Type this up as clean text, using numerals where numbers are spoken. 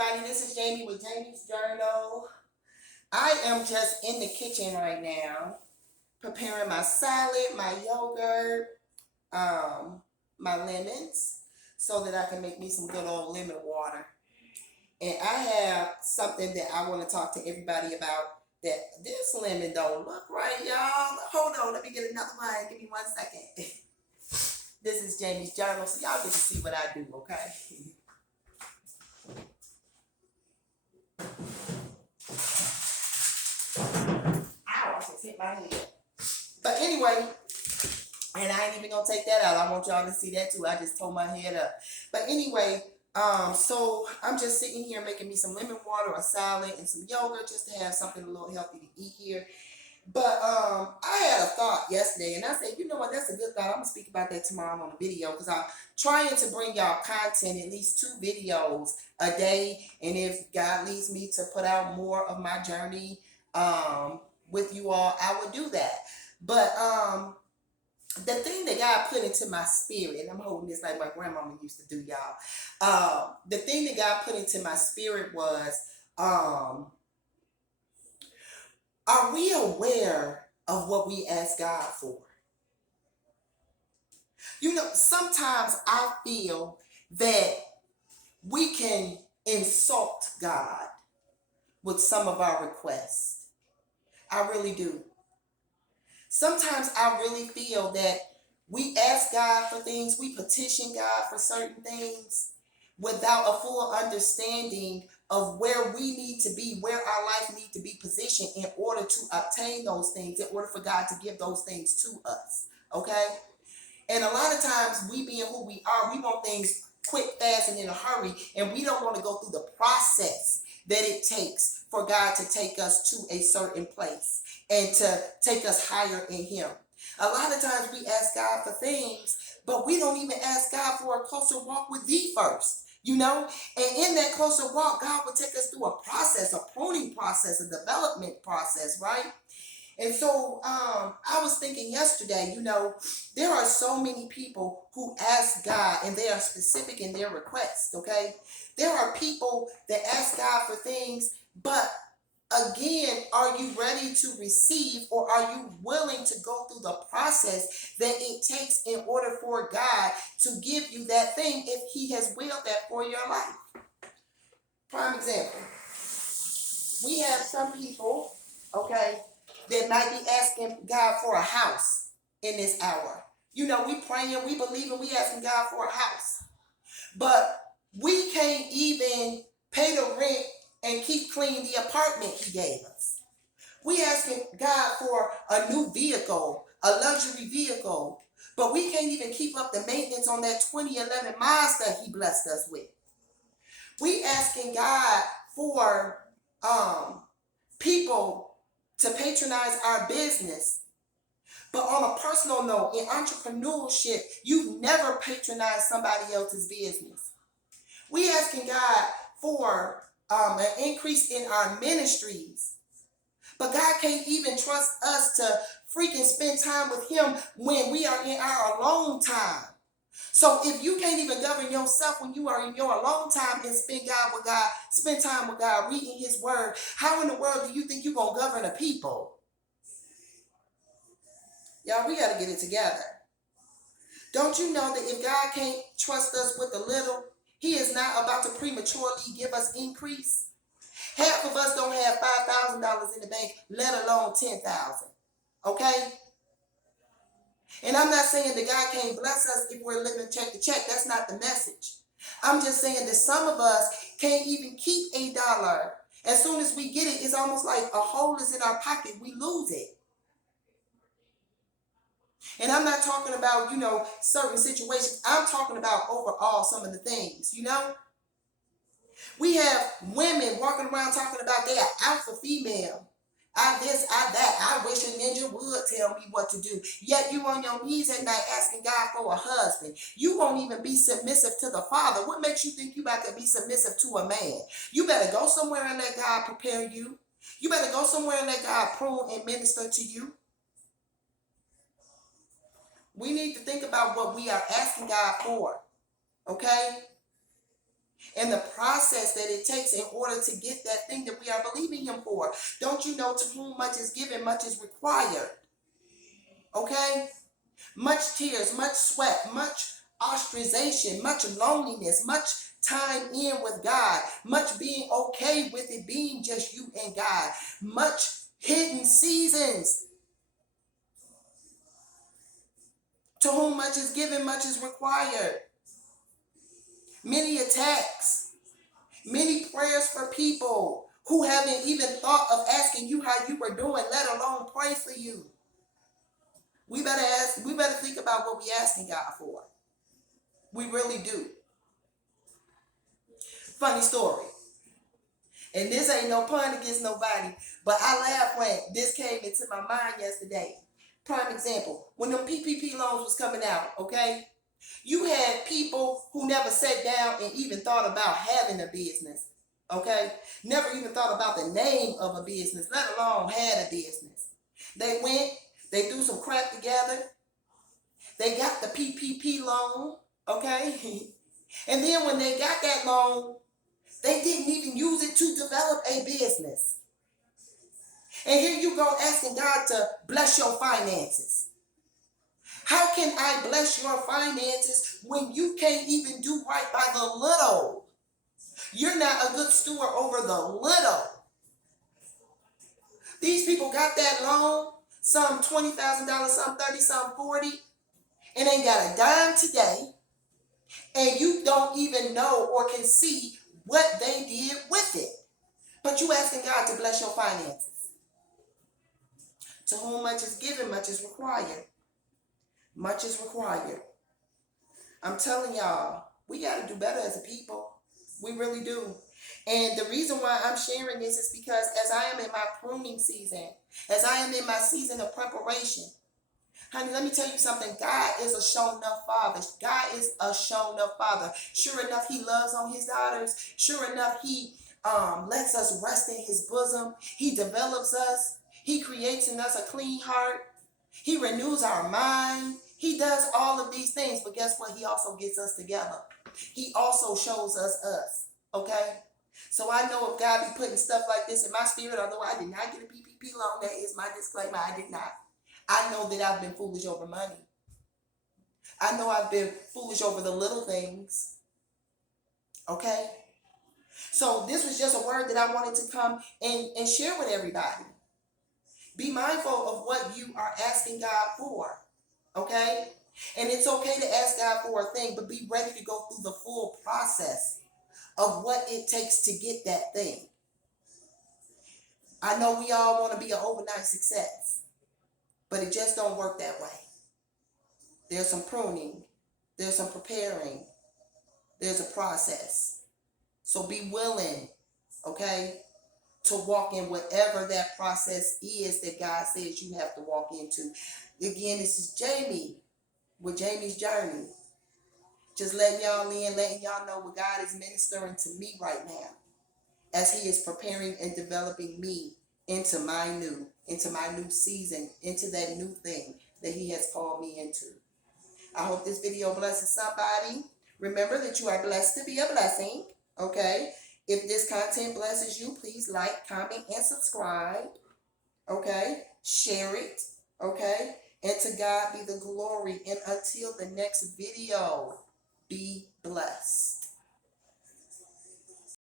everybody. This is Jamie with Jamie's Journal. I am just in the kitchen right now, preparing my salad, my yogurt, um, my lemons, so that I can make me some good old lemon water. And I have something that I want to talk to everybody about. That this lemon don't look right, y'all. Hold on, let me get another one. Give me 1 second. This is Jamie's Journal, so y'all get to see what I do, okay? Ow, I just hit my head. But anyway, and I ain't even gonna take that out. I want y'all to see that too. I just tore my head up. But anyway, so I'm just sitting here making me some lemon water, a salad, and some yogurt just to have something a little healthy to eat here. But I had a thought yesterday, and I said, you know what, that's a good thought. I'm gonna speak about that tomorrow on the video because I'm trying to bring y'all content, at least 2 videos a day. And if God leads me to put out more of my journey with you all, I would do that. But the thing that God put into my spirit, and I'm holding this like my grandmama used to do, y'all. The thing that God put into my spirit was, um, are we aware of what we ask God for? You know, sometimes I feel that we can insult God with some of our requests. I really do. Sometimes I really feel that we ask God for things, we petition God for certain things without a full understanding of where we need to be, where our life needs to be positioned in order to obtain those things, in order for God to give those things to us. Okay? And a lot of times we being who we are, we want things quick, fast, and in a hurry, and we don't want to go through the process that it takes for God to take us to a certain place and to take us higher in Him. A lot of times we ask God for things, but we don't even ask God for a closer walk with Thee first. You know, and in that closer walk, God will take us through a process, a pruning process, a development process, right? And so I was thinking yesterday, you know, there are so many people who ask God and they are specific in their requests, okay? There are people that ask God for things, but again, are you ready to receive, or are you willing to go through the process that it takes in order for God to give you that thing if He has willed that for your life? Prime example, we have some people, okay, that might be asking God for a house in this hour. You know, we praying, we believing, we asking God for a house. But we can't even pay the rent and keep clean the apartment He gave us. We asking God for a new vehicle, a luxury vehicle, but we can't even keep up the maintenance on that 2011 Mazda He blessed us with. We asking God for people to patronize our business. But on a personal note, in entrepreneurship, you've never patronized somebody else's business. We asking God for an increase in our ministries. But God can't even trust us to freaking spend time with Him when we are in our alone time. So if you can't even govern yourself when you are in your alone time and spend time with God, reading His word, how in the world do you think you're going to govern a people? Y'all, we got to get it together. Don't you know that if God can't trust us with a little, He is not about to prematurely give us increase? Half of us don't have $5,000 in the bank, let alone 10,000. Okay? And I'm not saying that God can't bless us if we're living check to check. That's not the message. I'm just saying that some of us can't even keep $1. As soon as we get it, it's almost like a hole is in our pocket. We lose it. And I'm not talking about, you know, certain situations. I'm talking about overall some of the things, you know. We have women walking around talking about they are alpha female. I this, I that. I wish a ninja would tell me what to do. Yet you on your knees at night asking God for a husband. You won't even be submissive to the Father. What makes you think you about to be submissive to a man? You better go somewhere and let God prepare you. You better go somewhere and let God prune and minister to you. We need to think about what we are asking God for. Okay? and the process that it takes in order to get that thing that we are believing him for. Don't you know, to whom much is given, much is required? Okay? Much tears, much sweat, much ostracization, much loneliness, much time in with God, much being okay with it being just you and God, much hidden seasons. To whom much is given, much is required. Many attacks, many prayers for people who haven't even thought of asking you how you were doing, let alone pray for you. We better think about what we asking God for. We really do. Funny story. And this ain't no pun against nobody, but I laughed when this came into my mind yesterday. Prime example, when them PPP loans was coming out, okay? You had people who never sat down and even thought about having a business, okay? Never even thought about the name of a business, let alone had a business. They went, they threw some crap together, they got the PPP loan, okay? And then when they got that loan, they didn't even use it to develop a business. And here you go asking God to bless your finances. How can I bless your finances when you can't even do right by the little? You're not a good steward over the little. These people got that loan, some $20,000, some 30, some 40, and ain't got a dime today. And you don't even know or can see what they did with it. But you asking God to bless your finances. To whom much is given, much is required. Much is required. I'm telling y'all, we got to do better as a people. We really do. And the reason why I'm sharing this is because as I am in my pruning season, as I am in my season of preparation, honey, let me tell you something. God is a shown enough father. God is a shown enough father. Sure enough, he loves on his daughters. Sure enough, he lets us rest in his bosom. He develops us. He creates in us a clean heart. He renews our mind. He does all of these things. But guess what? He also gets us together. He also shows us. Okay? So I know if God be putting stuff like this in my spirit, although I did not get a PPP loan, that is my disclaimer. I did not. I know that I've been foolish over money. I know I've been foolish over the little things. Okay? So this was just a word that I wanted to come and share with everybody. Be mindful of what you are asking God for. Okay? And it's okay to ask God for a thing, but be ready to go through the full process of what it takes to get that thing. I know we all want to be an overnight success, but it just don't work that way. There's some pruning. There's some preparing. There's a process. So be willing, okay, to walk in whatever that process is that God says you have to walk into. Again, this is Jamie with Jamie's Journey. Just letting y'all in, letting y'all know what God is ministering to me right now as he is preparing and developing me into my new season, into that new thing that he has called me into. I hope this video blesses somebody. Remember that you are blessed to be a blessing, okay? If this content blesses you, please like, comment, and subscribe, okay? Share it, okay? And to God be the glory. And until the next video, be blessed.